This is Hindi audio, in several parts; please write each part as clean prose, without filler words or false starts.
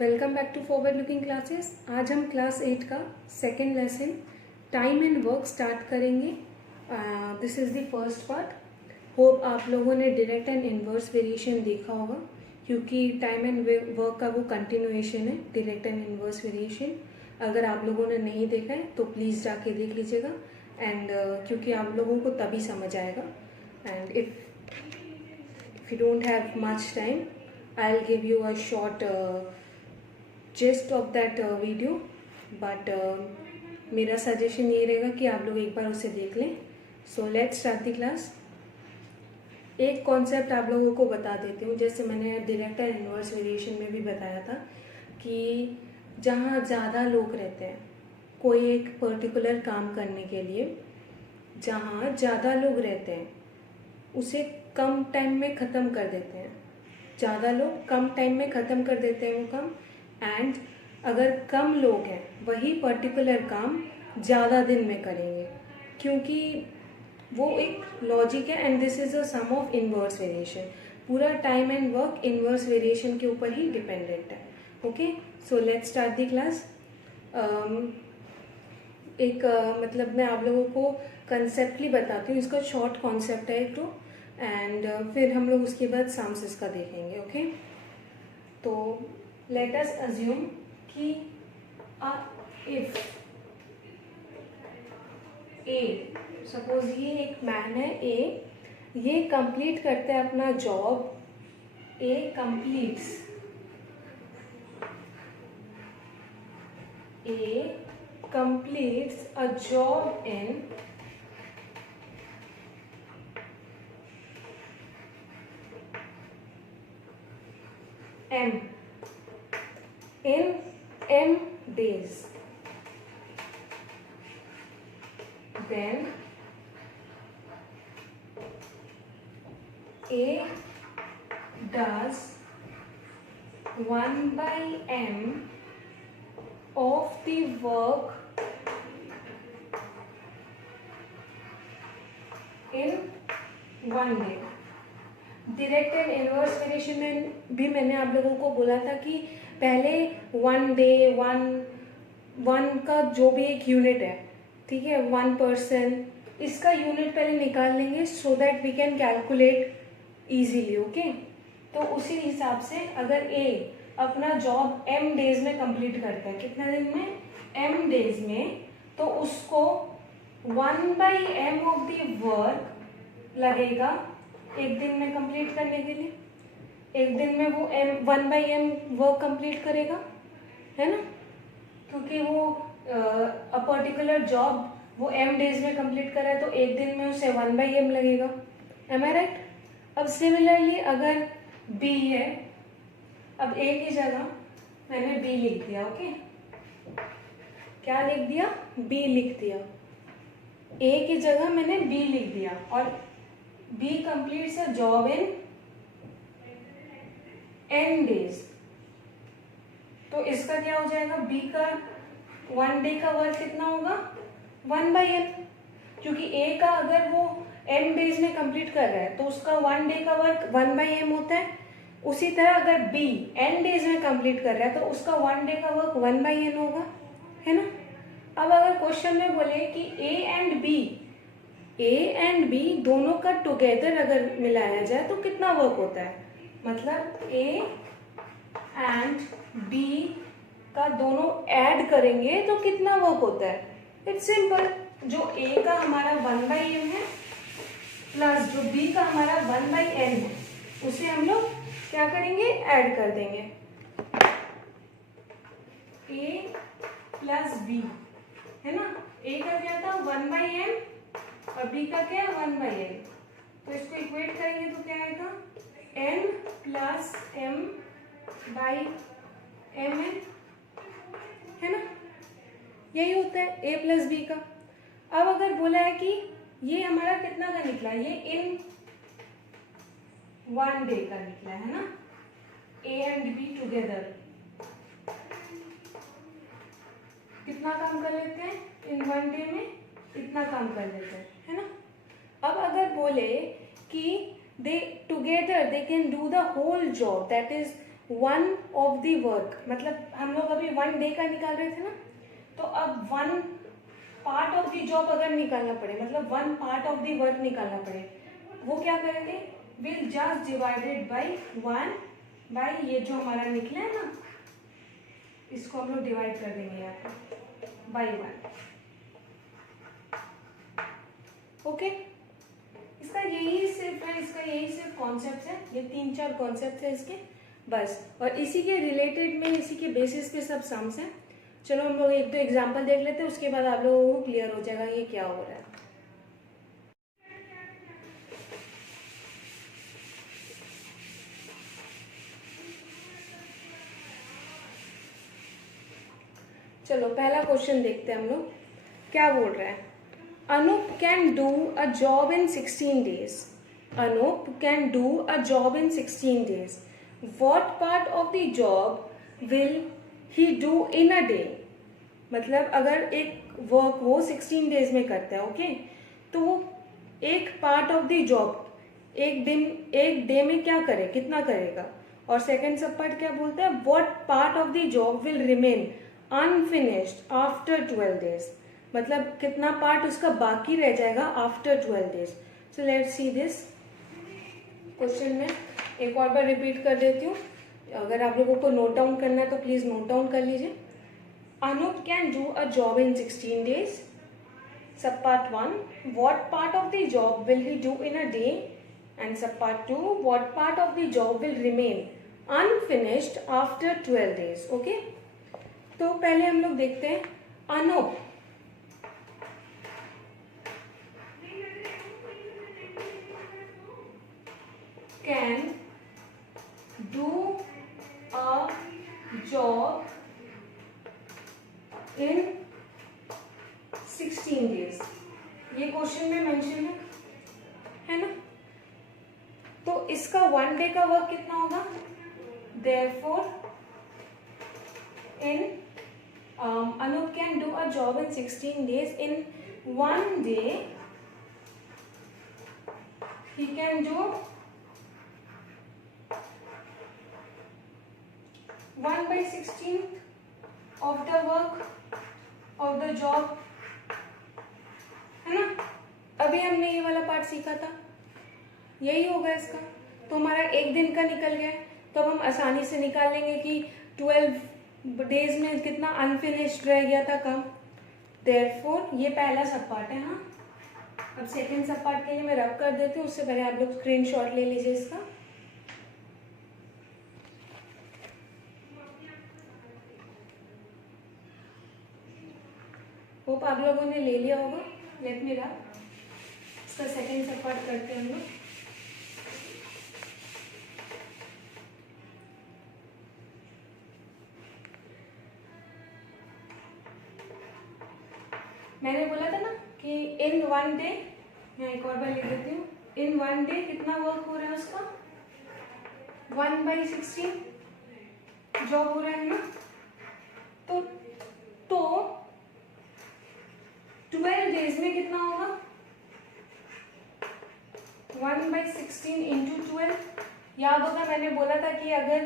Welcome back to forward looking classes. आज हम क्लास 8 का second lesson time and work start करेंगे। This is the first part. Hope आप लोगों ने डायरेक्ट एंड इनवर्स वेरिएशन देखा होगा, क्योंकि टाइम एंड वर्क का वो कंटिन्यूएशन है, डायरेक्ट एंड इनवर्स वेरिएशन। अगर आप लोगों ने नहीं देखा है तो प्लीज़ जाके देख लीजिएगा, एंड क्योंकि आप लोगों को तभी समझ आएगा। And if you don't have much time, I'll give you a short gist of that video, but मेरा सजेशन ये रहेगा कि आप लोग एक बार उसे देख लें। सो लेट्स स्टार्ट द क्लास। एक कॉन्सेप्ट आप लोगों को बता देती हूँ, जैसे मैंने डायरेक्ट एंड इनवर्स वेरिएशन में भी बताया था कि जहाँ ज़्यादा लोग रहते हैं कोई एक पर्टिकुलर काम करने के लिए, जहाँ ज़्यादा लोग रहते हैं उसे कम टाइम में ख़त्म कर देते हैं। ज़्यादा लोग कम टाइम में ख़त्म कर देते हैं वो काम, एंड अगर कम लोग हैं वही पर्टिकुलर काम ज़्यादा दिन में करेंगे, क्योंकि वो एक लॉजिक है। And this is a sum of inverse variation. पूरा time and work inverse variation के ऊपर ही डिपेंडेंट है। Okay, so let's start the class. मतलब मैं आप लोगों को कंसेप्टली बताती हूँ, इसका शॉर्ट कॉन्सेप्ट है एक तो, एंड फिर हम लोग उसके बाद सम्स इसका देखेंगे। ओके, तो लेट अस अज्यूम कि इफ ए, सपोज ये एक मैन है ए, ये कंप्लीट करते हैं अपना job. A completes a job in M days, then A does 1/m of the work in 1 day। Direct and inverse variation में भी मैंने आप लोगों को बोला था कि पहले 1 डे, वन का जो भी एक यूनिट है, ठीक है, 1 पर्सन, इसका यूनिट पहले निकाल लेंगे so that we can calculate easily. Okay, तो उसी हिसाब से अगर ए अपना जॉब m डेज में कंप्लीट करता है, कितने दिन में, m डेज में, तो उसको 1/m ऑफ द वर्क लगेगा एक दिन में कंप्लीट करने के लिए। एक दिन में वो 1/m वर्क कंप्लीट करेगा, है ना, क्योंकि वो अ पर्टिकुलर जॉब वो m डेज में कंप्लीट कर रहा है, तो एक दिन में उसे 1/m लगेगा। एम आई राइट? अब सिमिलरली अगर b है, अब a की जगह मैंने b लिख दिया। ओके, क्या लिख दिया, b लिख दिया। a की जगह मैंने b लिख दिया, और b completes a job in n days. तो इसका क्या हो जाएगा, b का 1 डे का वर्क कितना होगा, 1/m, क्योंकि a का अगर वो m डेज में कंप्लीट कर रहा है तो उसका 1 डे का वर्क 1/m होता है। उसी तरह अगर b n डेज में कंप्लीट कर रहा है तो उसका 1 डे का वर्क 1/n होगा, है ना। अब अगर क्वेश्चन में बोले कि ए एंड बी दोनों का टुगेदर अगर मिलाया जाए तो कितना वर्क होता है, मतलब ए एंड बी का दोनों ऐड करेंगे तो कितना वर्क होता है। इट्स सिंपल, जो ए का हमारा 1/m है प्लस जो बी का हमारा 1/n है, उसे हम लोग क्या करेंगे, ऐड कर देंगे। ए प्लस बी, है ना, ए का क्या था 1/m और बी का क्या है 1/n, तो इसको इक्वेट करेंगे तो क्या आएगा, n प्लस m/mn, है ना, यही होता है a प्लस बी का। अब अगर बोला है कि ये हमारा कितना का निकला, ये इन 1 डे का निकला है ना, a एंड b टुगेदर कितना काम कर लेते हैं, इन 1 डे में इतना काम कर लेते हैं, है ना। अब अगर बोले कि they together they can do the whole job, that is one of the work, मतलब हम लोग अभी 1 डे का निकाल रहे थे ना, तो अब 1 पार्ट ऑफ द जॉब अगर निकालना पड़े, मतलब 1 पार्ट ऑफ द वर्क निकालना पड़े, वो क्या करेंगे, will just divided by 1 by ये जो हमारा निकला है ना, इसको हम लोग डिवाइड कर देंगे यहाँ पे बाई 1। ओके, इसका यही सिर्फ कॉन्सेप्ट है, ये 3-4 कॉन्सेप्ट है इसके बस, और इसी के रिलेटेड में, इसी के बेसिस पे सब सम्स हैं। चलो हम लोग 1-2 एग्जांपल देख लेते हैं, उसके बाद आप लोगों को क्लियर हो जाएगा ये क्या हो रहा है। चलो पहला क्वेश्चन देखते हैं हम लोग, क्या बोल रहा है। Anup can do a job in 16 days. Anup can do a job in 16 days. What part of the job will he do in a day? मतलब अगर एक वर्क वो 16 डेज में करता है, ओके, तो वो एक पार्ट ऑफ द जॉब एक डे में क्या करे, कितना करेगा। और सेकंड सब पार्ट क्या बोलता है, what part of the job will remain unfinished after 12 days, मतलब कितना पार्ट उसका बाकी रह जाएगा after 12 days. So let's see this question में एक और बार रिपीट कर देती हूँ, अगर आप लोगों को नोट डाउन करना है तो प्लीज नोट डाउन कर लीजिए। Anup can do a job in 16 days. Subpart 1, what part of the job will he do in a day? And subpart 2, what part of the job will remain unfinished after 12 days? Okay? तो पहले हम लोग देखते हैं Anup can do a job in 16 days, ये क्वेश्चन में मेंशन है ना, तो इसका 1 डे का वर्क कितना होगा, therefore in Anup can do a job in 16 days. In 1 day he can do 1/16 of the work of the job, है ना। अभी हमने ये वाला पार्ट सीखा था, यही होगा इसका, तो हमारा एक दिन का निकल गया, तो अब हम आसानी से निकाल लेंगे कि 12 डेज में कितना अनफिनिश्ड रह गया था काम। देयरफॉर ये पहला सब पार्ट है। हाँ, अब सेकेंड सब पार्ट के लिए मैं रब कर देती हूँ, उससे पहले आप लोग स्क्रीनशॉट ले लीजिए इसका। होप आप लोगों ने ले लिया होगा। लेट मी रब, इसका सेकेंड सब पार्ट करते हैं हम लोग। मैंने बोला था ना कि इन 1 डे, मैं एक और बार लिख देती हूँ, इन 1 डे कितना वर्क हो रहा है उसका, 1/16 जॉब हो रहा है ना। तो 12 डेज में कितना होगा, 1/16 इंटू 12। याद होगा मैंने बोला था कि अगर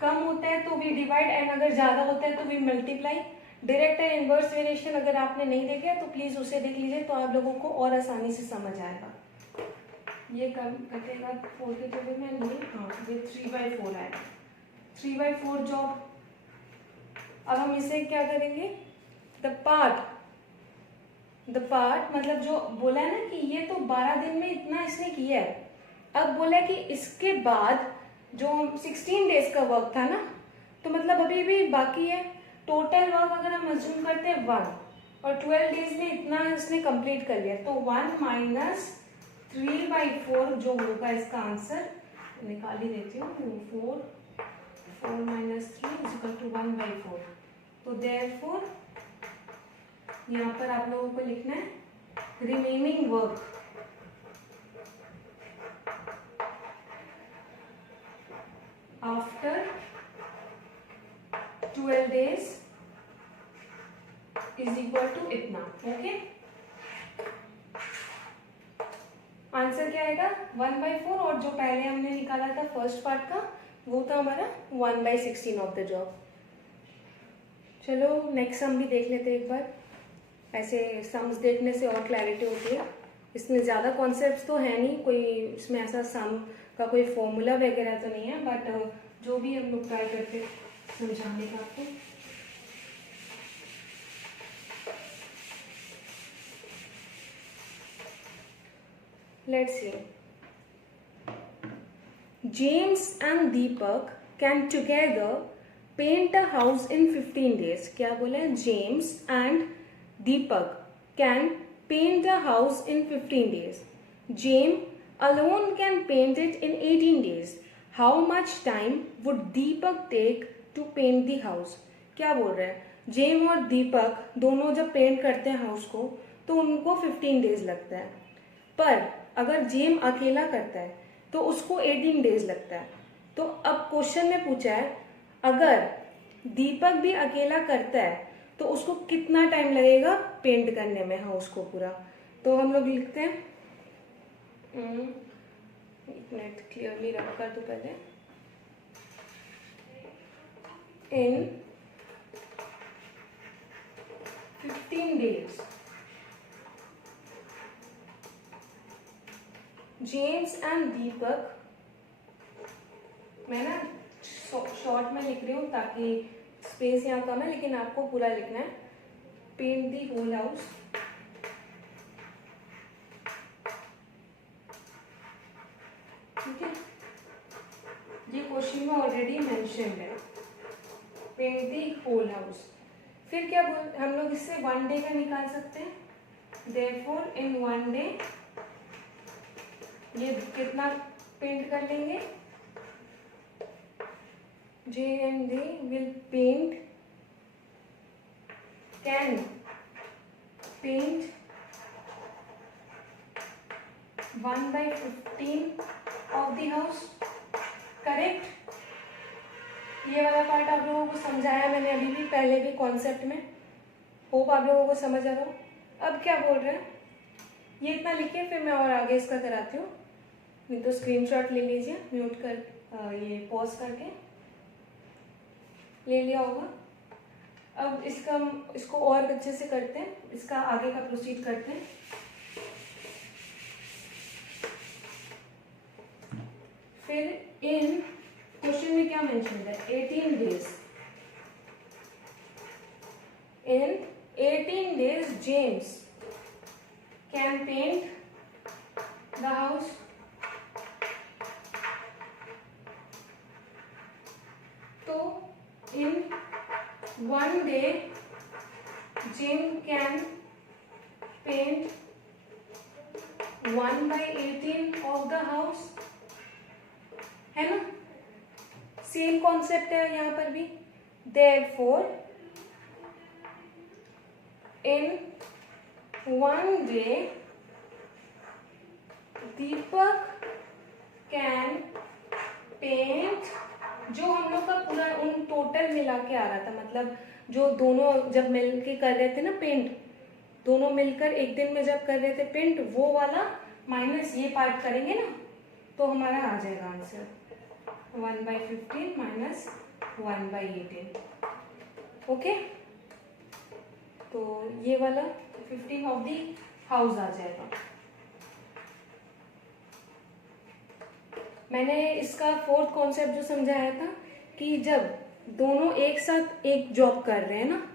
कम होता है तो वी डिवाइड एंड अगर ज्यादा होता है तो we multiply. Direct and inverse variation अगर आपने नहीं देखे तो प्लीज उसे देख लीजिए, तो आप लोगों को और आसानी से समझ आएगा। ये कम कटेगा 4 के जगह में, नहीं, हाँ, ये 3/4 आएगा, 3/4 जॉब। अब हम इसे क्या करेंगे, द पार्ट मतलब जो बोला है ना कि ये तो 12 दिन में इतना इसने किया है, अब बोला है कि इसके बाद जो 16 डेज का वर्क था ना, तो मतलब अभी भी बाकी है। टोटल वर्क अगर हम अज्यूम करते हैं 1 और 12 डेज में इतना इसने कंप्लीट कर लिया, तो 1 माइनस 3/4 जो होगा इसका आंसर, निकाल ही देती हूँ, 4 माइनस 3 इज इक्वल टू 1/4। तो देयरफॉर यहाँ पर आप लोगों को लिखना है remaining work after 12 days is equal to इतना। ओके, आंसर क्या आएगा, 1/4, और जो पहले हमने निकाला था फर्स्ट पार्ट का वो था हमारा 1/16 ऑफ द जॉब। चलो नेक्स्ट सम भी देख लेते हैं एक बार। ऐसे सम्स देखने से और क्लैरिटी होती है। इसमें ज़्यादा कॉन्सेप्ट्स तो है नहीं, कोई इसमें ऐसा सम का कोई फॉर्मूला वगैरह तो नहीं है, बट जो भी हम लोग ट्राई करते हैं समझाने का आपको। Let's see, James and Deepak can together paint a house in 15 days। क्या बोला है? James and Deepak can paint a house in 15 days। James alone can paint it in 18 days. How much time would Deepak take to paint the house? क्या बोल रहे हैं? जेम और दीपक दोनों जब पेंट करते हैं हाउस को तो उनको 15 डेज लगता है, पर अगर जेम अकेला करता है तो उसको 18 डेज लगता है। तो अब क्वेश्चन में पूछा है अगर दीपक भी अकेला करता है तो उसको कितना टाइम लगेगा पेंट करने में हाउस को पूरा। तो हम लोग लिखते हैं, एक मिनट क्लियरली रख कर दो पहले, इन 15 days जेम्स एंड दीपक, मैं ना शॉर्ट में लिख रही हूँ ताकि स्पेस यहाँ कम है, लेकिन आपको पूरा लिखना है, पेंट दी होल हाउस। ठीक है, ये क्वेश्चन में ऑलरेडी मेंशन्ड है, पेंट दी होल हाउस। फिर क्या बोल, हम लोग इससे 1 डे का निकाल सकते हैं। देयरफॉर इन 1 डे ये कितना पेंट कर लेंगे? J and D will paint, can paint 1/15 of the house. Correct. ये वाला पार्ट आप लोगों को समझाया मैंने अभी भी, पहले भी कॉन्सेप्ट में। होप आप लोगों को समझ आ रहा हो। अब क्या बोल रहे हैं, ये इतना लिखे, फिर मैं और आगे इसका कराती हूँ। नहीं तो स्क्रीनशॉट ले लीजिए, म्यूट कर ये पॉज करके ले लिया होगा। अब इसको और अच्छे से करते हैं, इसका आगे का प्रोसीड करते हैं। फिर इन क्वेश्चन में क्या मेंशन है? 18 days. In 18 days James can paint the house. तो in 1 day James can paint 1/18 of the house, है ना? सेम कॉन्सेप्ट है यहाँ पर भी। Therefore in 1 day Deepak can paint, जो हम लोग का पूरा उन टोटल मिला के आ रहा था, मतलब जो दोनों जब मिल के कर रहे थे ना पेंट, दोनों मिलकर एक दिन में जब कर रहे थे पेंट, वो वाला माइनस ये पार्ट करेंगे ना, तो हमारा आ जाएगा आंसर 1/15 माइनस 1/18। ओके, तो ये वाला 15 ऑफ दी हाउस आ जाएगा। मैंने इसका फोर्थ कॉन्सेप्ट जो समझाया था कि जब दोनों एक साथ एक जॉब कर रहे हैं ना,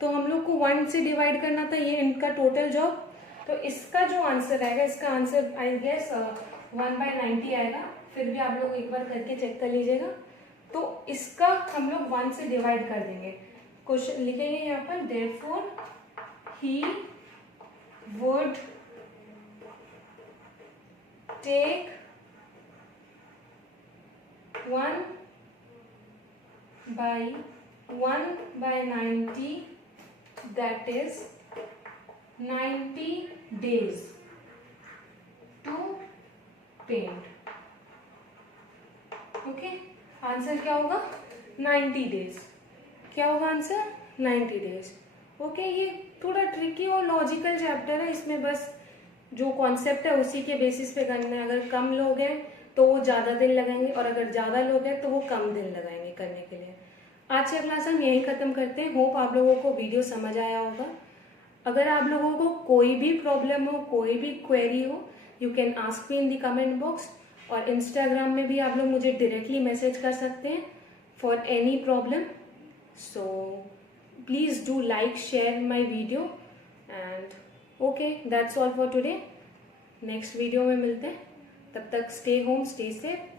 तो हम लोग को 1 से डिवाइड करना था ये इनका टोटल जॉब। तो इसका जो आंसर आएगा, इसका आंसर आई गेस 1/90 आएगा। फिर भी आप लोग एक बार करके चेक कर लीजिएगा। तो इसका हम लोग 1 से डिवाइड कर देंगे। क्वेश्चन लिखेंगे यहाँ पर, therefore he would take 1/90, that is 90 days to paint। Okay, answer क्या होगा? 90 डेज। क्या होगा आंसर? 90 डेज। ओके, ये थोड़ा ट्रिकी और लॉजिकल चैप्टर है, इसमें बस जो कॉन्सेप्ट है उसी के बेसिस पे करना है। अगर कम लोग हैं तो वो ज़्यादा दिन लगाएंगे, और अगर ज़्यादा लोग हैं तो वो कम दिन लगाएंगे करने के लिए। आज का क्लास हम यहीं ख़त्म करते हैं। होप आप लोगों को वीडियो समझ आया होगा। अगर आप लोगों को कोई भी प्रॉब्लम हो, कोई भी क्वेरी हो, you can ask me in the comment box, और इंस्टाग्राम में भी आप लोग मुझे डायरेक्टली मैसेज कर सकते हैं for any problem. So please do like, share my video, and okay, that's all for today. Next video में मिलते हैं, तब तक स्टे होम, स्टे सेफ।